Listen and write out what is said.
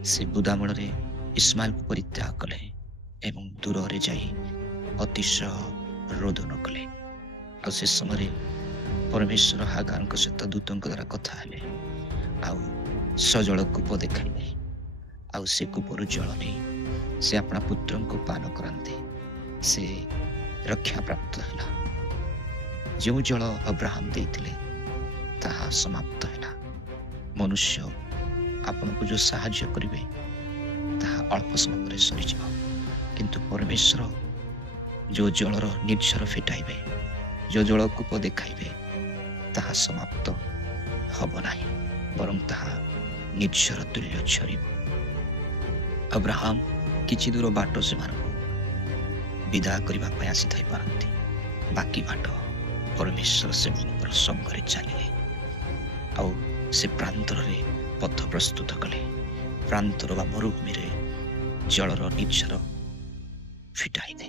ସେ ବୁଦାମୂଳରେ ଇସ୍ମାଏଲକୁ ପରିତ୍ୟାଗ କଲେ ଏବଂ ଦୂରରେ ଯାଇ ଅତିଶୟ ରୋଦନ କଲେ। ଆଉ ସେ ସମୟରେ ପରମେଶ୍ୱର ହାଗାରଙ୍କ ସହିତ ଦୂତଙ୍କ ଦ୍ୱାରା କଥା ହେଲେ ଆଉ ସଜଳ କୂପ ଦେଖାଇଲେ। ଆଉ ସେ କୂପରୁ ଜଳ ନେଇ ସେ ଆପଣା ପୁତ୍ରଙ୍କୁ ପାନ କରାନ୍ତି। ସେ ରକ୍ଷା ପ୍ରାପ୍ତ ହେଲା। ଯେଉଁ ଜଳ ଅବ୍ରାହମ ଦେଇଥିଲେ ତାହା ସମାପ୍ତ ହେଲା। ମନୁଷ୍ୟ ଆପଣଙ୍କୁ ଯେଉଁ ସାହାଯ୍ୟ କରିବେ ତାହା ଅଳ୍ପ ସମୟ ପରେ ସରିଯିବ, କିନ୍ତୁ ପରମେଶ୍ୱର ଯେଉଁ ଜଳର ନିର୍ଝର ଫିଟାଇବେ, ଯେଉଁ ଜଳକୂପ ଦେଖାଇବେ ତାହା ସମାପ୍ତ ହବ ନାହିଁ, ବରଂ ତାହା ନିର୍ଝର ତୁଲ୍ୟ ଝରିବ। ଅବ୍ରାହମ କିଛି ଦୂର ବାଟ ସେମାନଙ୍କୁ ବିଦା କରିବା ପାଇଁ ଆସିଥାଇପାରନ୍ତି, ବାକି ବାଟ ପରମେଶ୍ୱର ସେମାନଙ୍କର ସଙ୍ଗରେ ଚାଲିଲେ ଆଉ ସେ ପ୍ରାନ୍ତରରେ ପଥ ପ୍ରସ୍ତୁତ କଲେ। ପ୍ରାନ୍ତର ବା ମରୁଭୂମିରେ ଜଳର ନିର୍ଝର ଫିଟାଇଲେ।